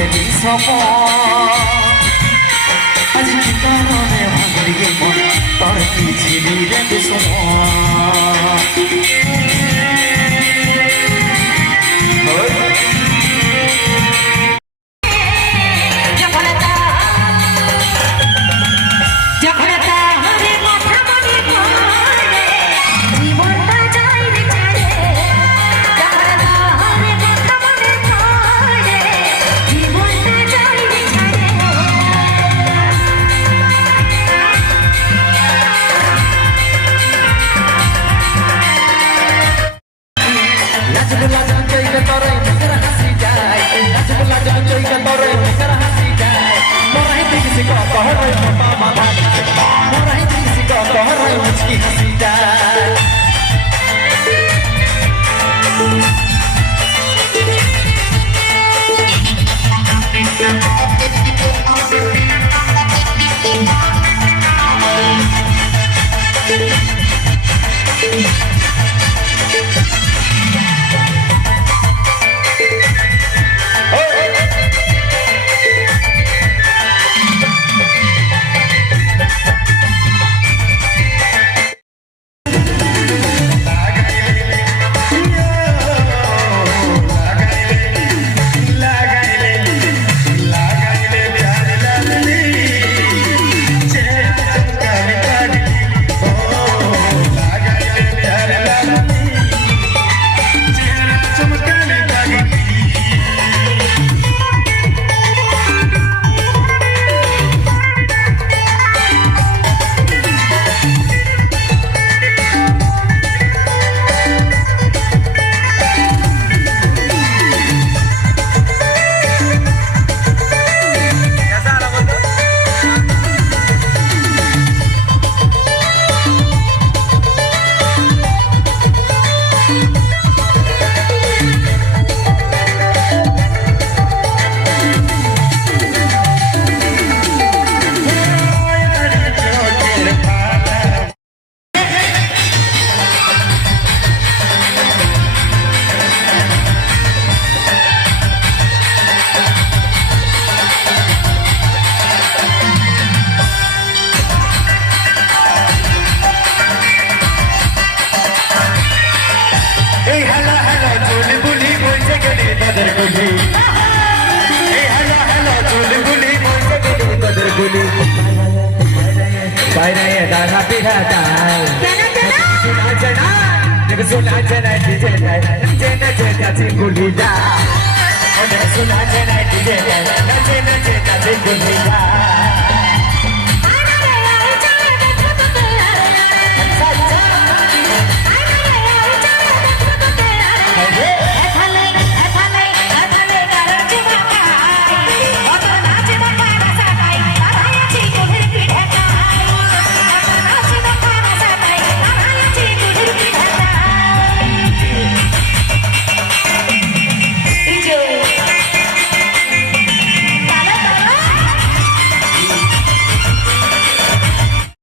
দেলি সপ আজি কি কারণে ভাঙলি মন তোর কি ছিলি রে দুশ্মন বাইরে দাঁড়া পিঠা যায় শোনা যায় না শোনা যায় না ডিজে যায় নাচে নাচে নাচে গুলি যায় শোনা যায় না ডিজে যায় নাচে নাচে নাচে গুলি যায়